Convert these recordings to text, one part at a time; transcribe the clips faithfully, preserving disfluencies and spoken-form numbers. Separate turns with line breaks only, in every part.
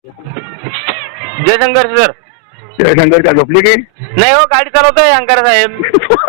Jaishankar sir.
Jaishankar का झोपली की
नाही हो, गाडी चालवतोय अंकार साहेब.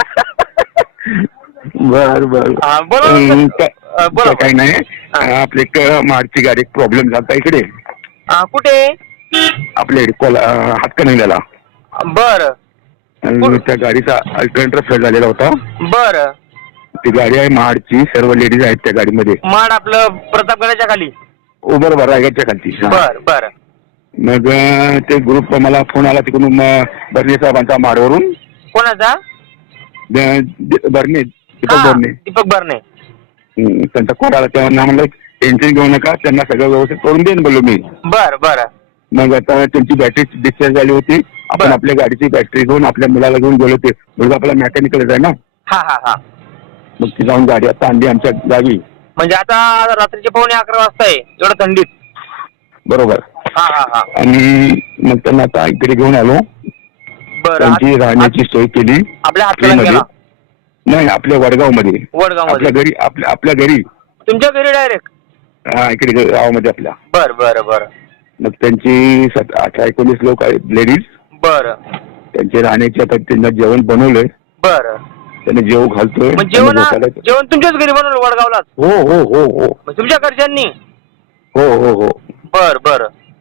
बर बर
हा, बोला ना
अं,
सर.
का-
अं, बोला
का- काही नाही.
हा.
आपली क- माडची गाडी प्रॉब्लेम झाला इकडे
हा, कुठे?
आपल्या इकडे कोला हातकणंगल्याला.
बर
अं, त्या गाडीचा अल्टरनेटर फेल झालेला होता.
बर.
ती गाडी आहे महाडची, सर्व लेडीज आहेत त्या गाडीमध्ये.
माड आपलं प्रतापगडाच्या खाली.
उबर भर रायगडच्या खालची. हा.
बर बर.
मग अं, ते ग्रुप मला फोन आला तिकडून अं, बर्ने साहेबांचा माडवरून.
कोणाचा?
द- द- बर्ने दीपक
हा,
बर्ने.
दीपक बर्ने.
हं, त्यांचा कॉल आला तेव्हा म्हणलं टेन्शन घेऊ नका, त्यांना सगळं व्यवस्थित करून देईन बोललो मी.
बर बर.
मग आता त्यांची बॅटरी डिस्चार्ज झाली होती. आपण
बरं.
आपल्या गाडीची बॅटरी घेऊन आपल्या मुलाला घेऊन गेलो. ते मुलगा आपला मेकॅनिकल आहे ना.
हा हा हा.
मग ती जाऊन गाडी आता आणली आमच्या गावी.
म्हणजे आता रात्रीचे पावणे अकरा वाजता आहे, एवढं थंडीत.
बरोबर.
हा हा हा.
आणि मग त्यांना आता इकडे घेऊन आलो.
बर.
त्यांची राहण्याची सोय केली.
आपल्या हातकणंगल्याला गेला.
नाही, आपल्या वडगाव मध्ये.
वडगाव
आपल्या
मध्ये.
घरी आपल्या आपल्या घरी.
तुमच्या घरी डायरेक्ट?
हा, इकडे गावामध्ये आपल्या.
बर बर बर.
मग त्यांची सत अठरा एकोणीस लोक आहेत लेडीज.
बर.
त्यांचे राहण्याची आता त्यांना जेवण बनवलंय.
बर.
त्यांना जेव घालतोय.
मग जेवण
त्यांना झोपायला-
जेवण तुमच्याच घरी बनवलं वडगावलाच?
हो हो हो हो.
मग तुमच्या घरच्यांनी?
हो हो हो.
बर बर.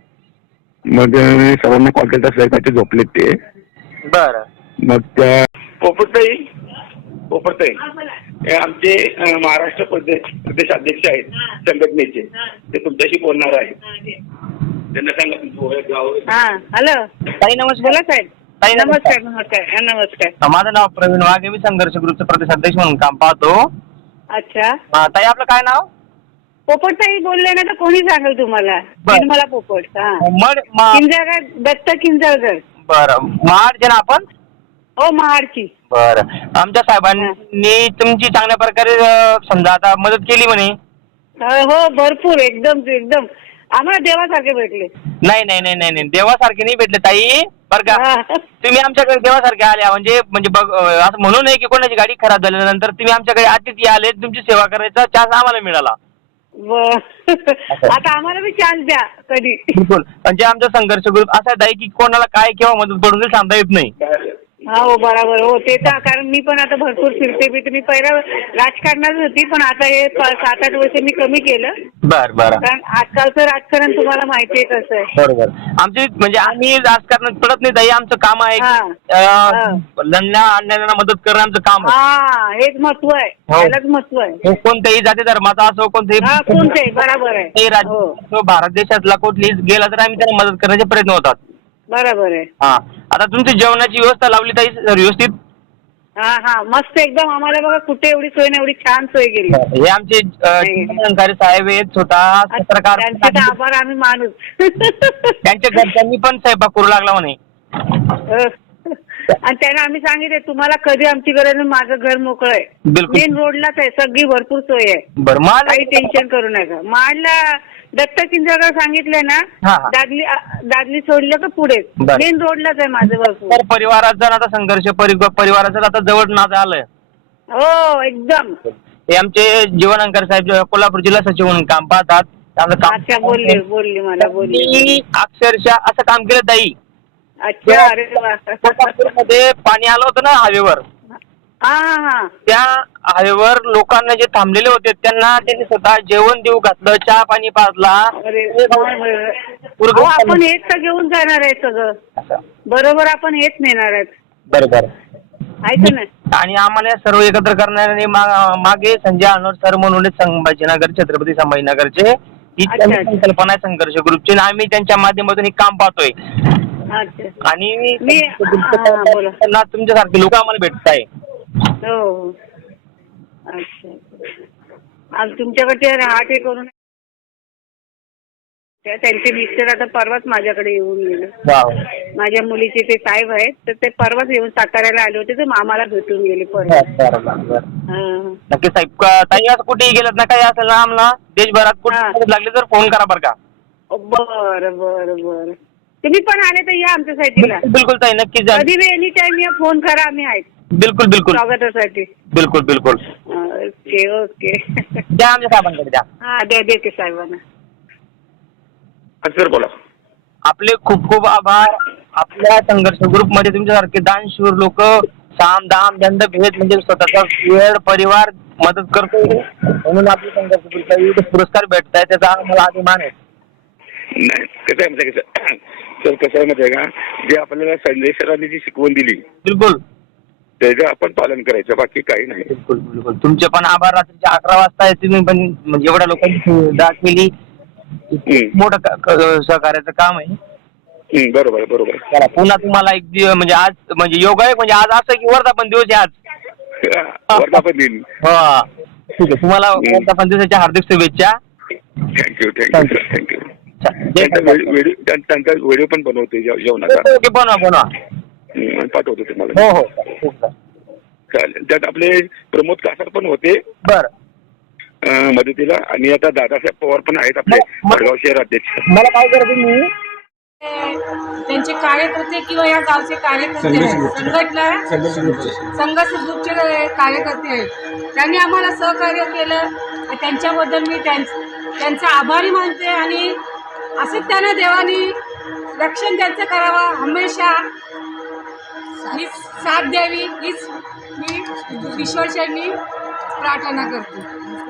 मग अं, सर्वांना कॉल केला, सहकाचे झोपलेत ते.
बर.
मग त्या पोपटताई पोपटताई हे आमचे अं, महाराष्ट्र प्रदेश प्रदेश अध्यक्ष आहेत संघटनेचे. ते तुमच्याशी बोलणार आहेत. त्यांना सांगा तुमचं गाव.
हा हॅलो
ताई नमस्कार.
बोला साहेब.
ताई
नमस्कार नमस्कार हा, नमस्कार.
माझं नाव प्रवीण वाघे, मी संघर्ष ग्रुपचे प्रदेश अध्यक्ष म्हणून काम पाहतो.
अच्छा.
हा, ताई आपलं काय नाव?
पोपटताई बोलले ना तर कोणी सांगेल तुम्हाला.
बरं.
मला पोपट हा
मड मा-
किंजळकर दत्त किंजळकर.
बरं, महाड जे ना आपण.
हो महाडची.
बरं. आमच्या साहेबांनी तुमची चांगल्या प्रकारे अं, समजा आता मदत केली म्हणे.
हो हो, भरपूर एकदम एकदम आम्हाला देवासारखे भेटले.
नाही नाही नाही नाही नाही, देवासारखे नाही भेटले ताई, बरं का.
हा.
तुम्ही आमच्याकडे देवासारखे आल्या म्हणजे म्हणजे बघ अं, असं म्हणू नये की कोणाची गाडी खराब झाल्यानंतर तुम्ही आमच्याकडे अतिथी आले, तुमची सेवा करायचा चान्स आम्हाला मिळाला.
बर. आता आम्हाला बी चान्स द्या कधी.
बिलकुल. म्हणजे आमचा संघर्ष ग्रुप असा आहे की कोणाला काय केव्हा मदत पडून जाईल सांगता येत नाही.
हो बरोबर. हो ते तर कारण मी पण आता भरपूर फिरते मी मी पहिला राजकारणात होती, पण आता हे प- सात आठ वर्ष मी कमी केलं.
बर बर.
कारण आजकालचं राजकारण तुम्हाला माहिती आहे कसं आहे.
बरोबर. आमची म्हणजे आम्ही राजकारणात पडत नाही ताई, आमचं काम आहे
हा.
अं, लढण्या आणण्याला मदत करणं आमचं काम आहे.
हा हेच महत्व आहे.
हो.
त्यालाच महत्व आहे.
तो कोणत्याही जाती धर्माचा असो,
हा
कोणत्याही
कोणते बरोबर आहे.
कोणत्याही राज्य
हो
असो, भारत देशातला कुठलीच गेला तर आम्ही त्यांना मदत करण्याचे प्रयत्न होतात.
बरोबर आहे.
हा. आता तुमची जेवणाची व्यवस्था लावली ताई व्यवस्थित?
हा हा मस्त एकदम. आम्हाला बघा कुठे एवढी सोय नाही, एवढी छान सोय केली.
हे आमचे अधिकारी साहेब आहेत स्वतः पत्रकार.
त्यांचे तर आभार आम्ही मानूच.
त्यांच्या घरच्यांनी पण स्वयंपाक करू लागला म्हणे.
आणि त्यांना आम्ही सांगितले तुम्हाला कधी आमची गरज नाही, माझं घर मोकळं आहे.
बिलकुल.
मेन रोडलाच आहे, सगळी भरपूर सोय आहे.
बरं. मला
काही टेन्शन करू नका. माडला दत्त किंजळकर सांगितलंय ना,
हा, हा.
दादली दादली सोडलं का पुढे
बरं.
मेन रोडलाच आहे माझं भरपूर.
तर परिवाराचा आता संघर्ष परि- परिवाराचं आता जवळ नातं आलंय.
हो एकदम.
हे आमचे जीवन अंकर साहेब जे कोल्हापूर जिल्हा सचिव म्हणून काम पाहतात. त्यांचं काम-
अच्छा बोलली बोलली मला बोलली.
मी अक्षरशः असं काम केलं ताई.
अच्छा अरे वा.
कोल्हापूरमध्ये पाणी आलं होतं ना हायवेवर.
हा हा.
त्या हायवेवर लोकांना जे थांबलेले होते त्यांना त्यांनी स्वतः जेवण देऊ घातलं, चहा पाणी पाजला.
अरे अहो, आपण हेच तर घेऊन जाणार आहे सगळं. बरोबर आपण हेच नेणार आहेत.
बरोबर
आहे का नाही.
आणि आम्हाला या सर्व एकत्र करणारे मा- मागे संजय अनोर सर म्हणून संभाजीनगर छत्रपती संभाजीनगरचे ही
अच्छा, अच्छा.
संकल्पना आहे संघर्ष ग्रुपची आणि आम्ही त्यांच्या माध्यमातून हे काम पाहतोय.
अच्छा.
आणि
मी हा, बोला.
त्यांना तुमच्यासारखे लोक आम्हाला भेटत आहे.
हो हो. अच्छा. आज तुमच्याकडे हाट हे करून त्या- त्यांचे मिस्टर आता परवाच माझ्याकडे येऊन गेले.
वाव.
माझ्या मुलीचे ते साहेब आहेत तर ते परवाच येऊन साताऱ्याला आले होते, तर मामाला भेटून गेले परवा. हा.
नक्की साहेब क- ताई असं कुठेही गेलं ना काही असेल ना आम्हाला देशभरात
हा.
कुठे मदत लागली तर फोन करा बरं का.
बरं बरं बरं. तुम्ही पण आले तर या आमच्या साईडला.
बिलकुल ताई नक्की जा.
कधी बी एनी टाइम या, फोन करा, आम्ही आहेत
बिलकुल बिलकुल
स्वागतासाठी.
बिलकुल बिलकुल.
Okay okay.
द्या आमच्या साहेबांकडे द्या.
हा दे देते साहेबांना.
सर बोला.
आपले खूप खूप आभार. आपल्या संघर्ष ग्रुपमध्ये तुमच्यासारखे दानशूर लोक साम दाम दंड भेद म्हणजे स्वतःचा वेळ परिवार मदत करतो म्हणून आपले संघर्ष ग्रुपला विविध पुरस्कार भेटत आहे, त्याचा आम्हाला अभिमान आहे.
नाही कसं आहे म्हणजे कसं सर कसं आहे माहिती आहे का, जे आपल्याला संजय सरांनी जी शिकवण दिली
बिलकुल
त्याचं आपण पालन करायचं, बाकी काही नाही.
बिलकुल बिलकुल तुमचे पण आभार. रात्रीच्या अकरा वाजता आहे, तुम्ही पण म्हणजे एवढ्या लोकांची दाद केली, मोठं क- क- सहकार्याचं काम आहे.
हम्म, बरोबर आहे, बरोबर आहे.
चला पुन्हा तुम्हाला एक दिवस म्हणजे आज म्हणजे योग आहे म्हणजे आज असं की वर्धापन दिवस आहे आज.
वर्धापन दिन.
हा ठीक आहे, तुम्हाला वर्धापन दिवसाच्या हार्दिक शुभेच्छा.
Thank you thank you sir thank you. त्यांचा
ओके
व्हिडिओ त्यांचा व्हिडिओ पण बनवते जेव- जेवणाचा
ओके, बनवा बनवा.
हम्म, पाठवतो तुम्हाला.
हो हो ठीक आहे.
चालेल. त्यात आपले प्रमोद कासार पण होते
बरं
अं, मदतीला, आणि आता दादासाहेब पवार पण आहेत आपले
मग-
वडगाव शहर अध्यक्ष.
मला काय करायचं मी
त्यांचे कार्यकर्ते किंवा या गावचे कार्यकर्ते आहेत, संघटना संघर्ष ग्रुपचे कार्यकर्ते आहेत. त्यांनी आम्हाला सहकार्य केलं, त्यांच्याबद्दल मी त्यां- त्यांचा आभारी मानते आणि असंच त्यांना देवानी रक्षण त्यांचं करावं, हमेशा हीच साथ द्यावी हीच मी ईश्वरचरणी प्रार्थना करते.